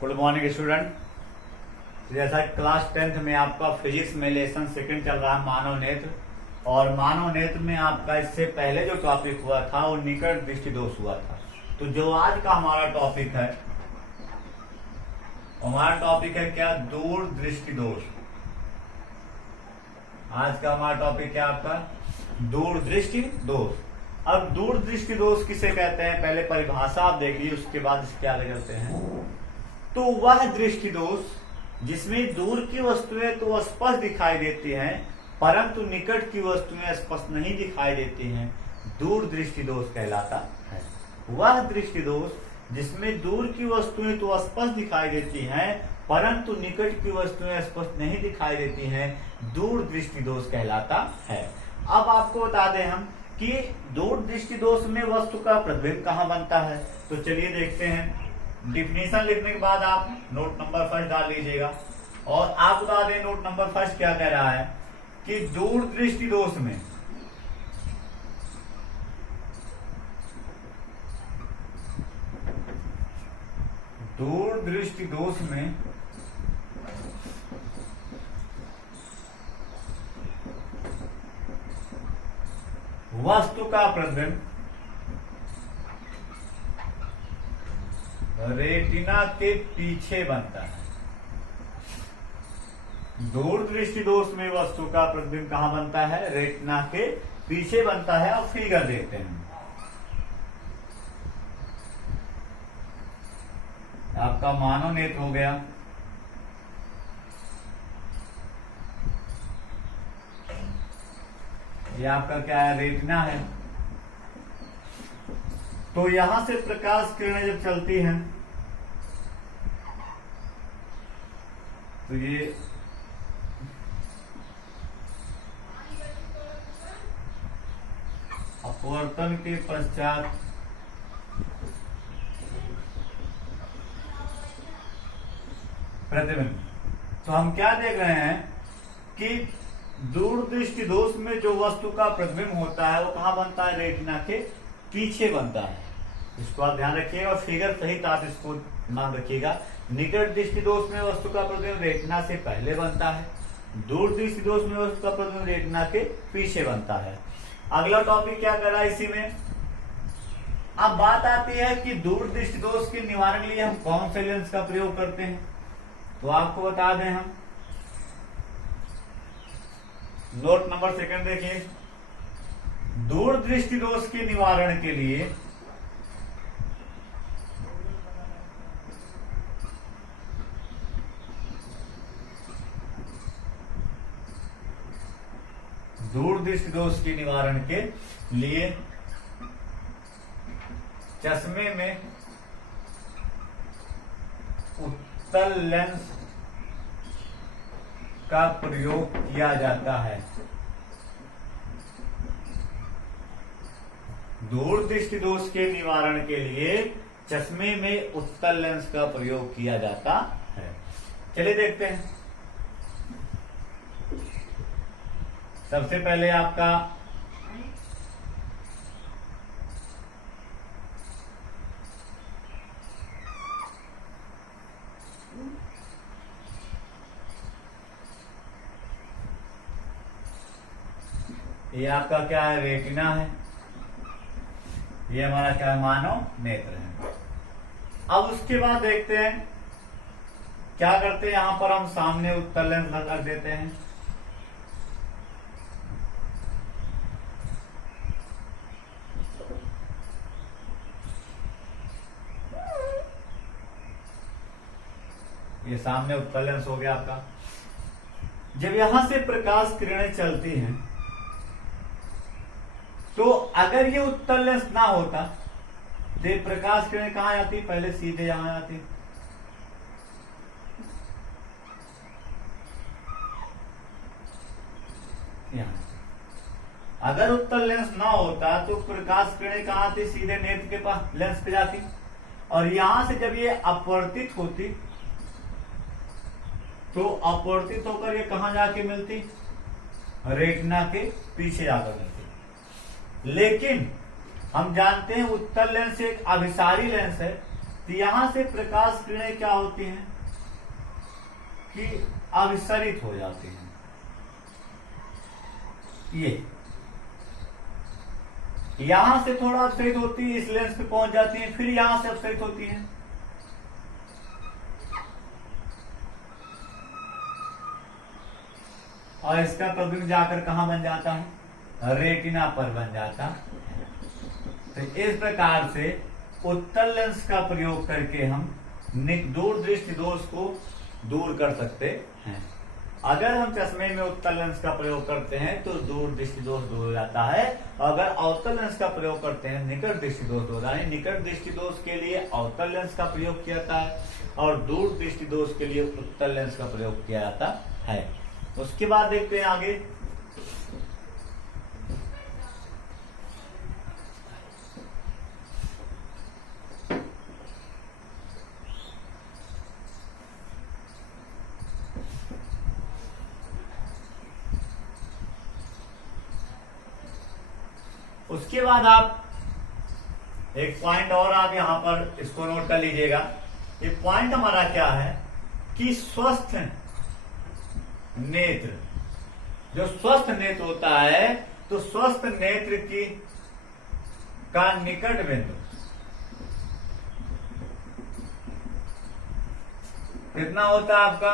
Good morning student. जैसा class 10th में आपका फिजिक्स में लेसन सेकंड चल रहा है मानव नेत्र, और मानव नेत्र में आपका इससे पहले जो टॉपिक हुआ था वो निकट दृष्टि दोष हुआ था। तो जो आज का हमारा टॉपिक है, क्या? दूर दृष्टि दोष। आज का हमारा टॉपिक क्या आपका? दूर दृष्टि दोष। अब दूर दृष्टि दोष किसे कहते हैं, पहले परिभाषा आप देख लीजिए, उसके बाद इसके आगे चलते हैं। तो वह दृष्टि दोष जिसमें दूर की वस्तुएं तो स्पष्ट दिखाई देती हैं परंतु निकट की वस्तुएं स्पष्ट नहीं दिखाई देती हैं, दूर दृष्टि दोष कहलाता है। वह दृष्टि दोष जिसमें दूर की वस्तुएं तो स्पष्ट दिखाई देती हैं परंतु निकट की वस्तुएं स्पष्ट नहीं दिखाई देती हैं, दूर दृष्टि दोष कहलाता है। अब आपको बता दें हम कि दूर दृष्टि दोष में वस्तु का प्रतिबिंब कहाँ बनता है। तो चलिए देखते हैं। डिफिनेशन लिखने के बाद आप नोट नंबर फर्स्ट डाल लीजिएगा, और आप बता दें नोट नंबर फर्स्ट क्या कह रहा है कि दूर दृष्टि दोष में वस्तु का प्रतिबिंब रेटिना के पीछे बनता है। दूर दृष्टि दोष में वस्तु का प्रतिबिंब कहां बनता है? रेटिना के पीछे बनता है। अब फिगर देखते हैं। आपका मानव नेत्र हो गया, ये आपका क्या है? रेटिना है। तो यहां से प्रकाश किरणें जब चलती हैं तो ये अपवर्तन के पश्चात प्रतिबिंब। तो हम क्या देख रहे हैं कि दूर दृष्टि दोष में जो वस्तु का प्रतिबिंब होता है वो कहां बनता है? रेटिना के पीछे बनता है। इसको आप ध्यान रखिएगा और फिगर सहित आप इसको नाम रखिएगा। निकट दृष्टि दोष में वस्तु का प्रतिबिंब रेटिना से पहले बनता है, दूर दृष्टि दोष में वस्तु का प्रतिबिंब रेटिना के पीछे बनता है। अगला टॉपिक क्या कर रहा है इसी में। अब बात आती है कि दूर दृष्टि दोष के निवारण के लिए हम कौन से लेंस का प्रयोग करते हैं। तो आपको बता दें हम, नोट नंबर सेकंड देखिए। दूर दृष्टि दोष के निवारण के लिए चश्मे में उत्तल लेंस का प्रयोग किया जाता है। दूर दृष्टि दोष के निवारण के लिए चश्मे में उत्तल लेंस का प्रयोग किया जाता है। चलिए देखते हैं। सबसे पहले आपका ये आपका क्या है? रेटिना है। ये हमारा क्या है? मानव नेत्र है। अब उसके बाद देखते हैं क्या करते हैं। यहां पर हम सामने उत्तल लेंस लगा देते हैं। ये सामने उत्तल लेंस हो गया आपका। जब यहां से प्रकाश किरणें चलती हैं तो अगर ये उत्तल लेंस ना होता तो प्रकाश किरणें कहां आती? पहले सीधे यहां आती। यहां अगर उत्तल लेंस ना होता तो प्रकाश किरणें कहां आती? सीधे नेत्र के पास लेंस पे जाती, और यहां से जब ये अपवर्तित होती तो अपवर्तित होकर ये कहां जाके मिलती? रेटिना के पीछे जाकर मिलती। लेकिन हम जानते हैं उत्तल लेंस एक अभिसारी लेंस है, तो यहां से प्रकाश किरणें क्या होती हैं कि अविसरित हो जाती हैं। ये यहां से थोड़ा अपसरित होती है, इस लेंस पे पहुंच जाती है, फिर यहां से अपसरित होती है। और इसका प्रतिबिंब जाकर कहां बन जाता है? रेटिना पर बन जाता। तो इस प्रकार से उत्तल लेंस का प्रयोग करके हम दूर दृष्टि दोष को दूर कर सकते हैं। अगर हम चश्मे में उत्तल लेंस का प्रयोग करते हैं तो दूर दृष्टि दोष दूर हो जाता है। अगर अवतल लेंस का प्रयोग करते हैं निकट दृष्टि दोष दूर होता है। निकट दृष्टि दोष के लिए अवतल लेंस का प्रयोग किया जाता है और दूर दृष्टि दोष के लिए उत्तल लेंस का प्रयोग किया जाता है। उसके बाद देखते हैं आगे। उसके बाद आप एक पॉइंट और आप यहां पर इसको नोट कर लीजिएगा। ये पॉइंट हमारा क्या है कि स्वस्थ नेत्र, जो स्वस्थ नेत्र होता है तो स्वस्थ नेत्र की का निकट बिंदु कितना होता है आपका?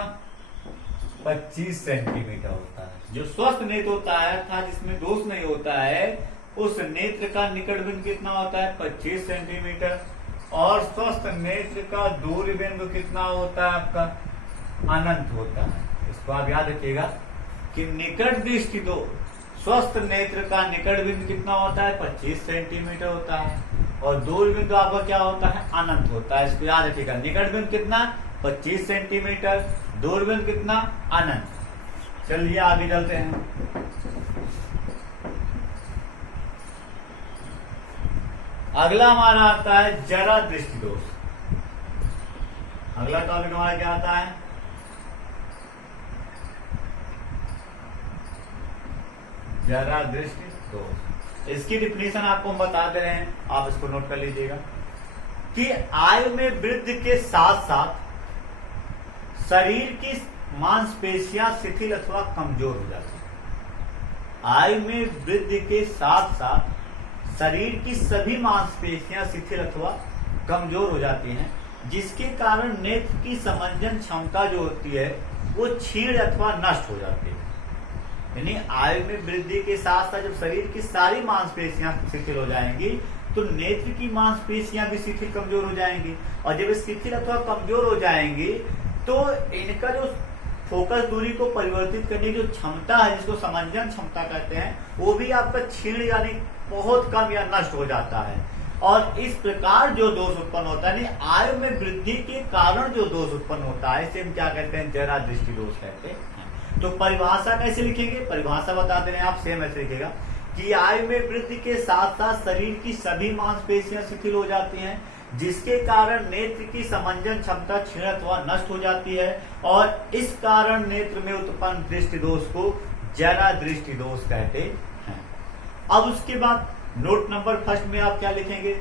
25 सेंटीमीटर होता है। जो स्वस्थ नेत्र होता है अर्थात जिसमें दोष नहीं होता है उस नेत्र का निकट बिंदु कितना होता है? 25 सेंटीमीटर। और स्वस्थ नेत्र का दूर बिंदु कितना होता है आपका? अनंत होता है। इसको आप याद रखिएगा कि निकट दृष्टि दो स्वस्थ नेत्र का निकट बिंदु कितना होता है? 25 सेंटीमीटर होता है और दूर बिंदु आपका क्या होता है? अनंत होता है। इसको याद रखिएगा। निकट बिंदु कितना? 25 सेंटीमीटर। दूर बिंदु कितना? अनंत। चलिए आगे चलते हैं। अगला हमारा आता है जरा दृष्टि दोष। अगला टॉपिक हमारा क्या आता है? जरा दृष्टि दोष। इसकी डिफिनेशन आपको हम बता दे रहे हैं, आप इसको नोट कर लीजिएगा कि आयु में वृद्धि के साथ साथ शरीर की मांसपेशियां शिथिल अथवा कमजोर हो जाती है। आयु में वृद्धि के साथ साथ शरीर की सभी मांसपेशियां शिथिल अथवा कमजोर हो जाती हैं, जिसके कारण नेत्र की समंजन क्षमता जो होती है वो क्षीण अथवा नष्ट हो जाती है। यानी आयु में वृद्धि के साथ साथ जब शरीर की सारी मांसपेशियां शिथिल हो जाएंगी तो नेत्र की मांसपेशियां भी शिथिल कमजोर हो जाएंगी। और जब शिथिल अथवा कमजोर हो जाएंगी तो इनका जो फोकस दूरी को परिवर्तित करने की जो क्षमता है, जिसको समंजन क्षमता कहते हैं, वो भी आपका क्षीण यानी बहुत कम या नष्ट हो जाता है। और इस प्रकार जो दोष उत्पन्न होता है, आयु में वृद्धि के कारण जो दोष उत्पन्न होता है, इसे हम क्या कहते हैं? जरा दृष्टि दोष कहते हैं। तो परिभाषा कैसे लिखेंगे? परिभाषा बता दे रहे हैं आप, सेम ऐसे लिखेगा कि आयु में वृद्धि के साथ साथ शरीर की सभी मांसपेशियां शिथिल हो जाती हैं, जिसके कारण नेत्र की समंजन क्षमता क्षीण अथवा नष्ट हो जाती है और इस कारण नेत्र में उत्पन्न दृष्टि दोष को जरा दृष्टि दोष कहते हैं। अब उसके बाद नोट नंबर फर्स्ट में आप क्या लिखेंगे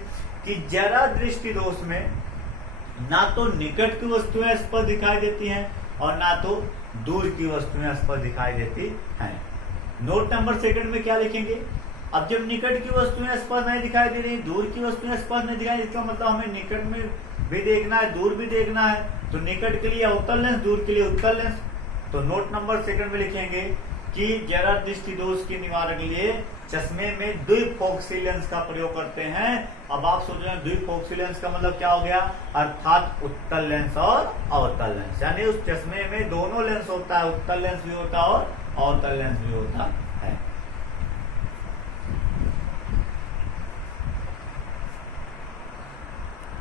कि जरा दृष्टि दोष में ना तो निकट की वस्तुएं स्पष्ट दिखाई देती हैं और ना तो दूर की वस्तुएं स्पष्ट दिखाई देती हैं। नोट नंबर सेकंड में क्या लिखेंगे? अब जब निकट की वस्तुएं स्पष्ट नहीं दिखाई दे रही, दूर की वस्तुएं स्पष्ट नहीं दिखाई, इसका मतलब हमें निकट में भी देखना है, दूर भी देखना है। तो निकट के लिए अवतल लेंस, दूर के लिए उत्तल लेंस। तो नोट नंबर सेकंड में लिखेंगे कि जरा दृष्टि दोष के निवारण के लिए चश्मे में द्विफोक्सी लेंस का प्रयोग करते हैं। अब आप सोच रहे हैं द्विफोक्सी लेंस का मतलब क्या हो गया? अर्थात उत्तल लेंस और अवतल लेंस, यानी उस चश्मे में दोनों लेंस होता है, उत्तल लेंस भी होता है और अवतल लेंस भी होता है।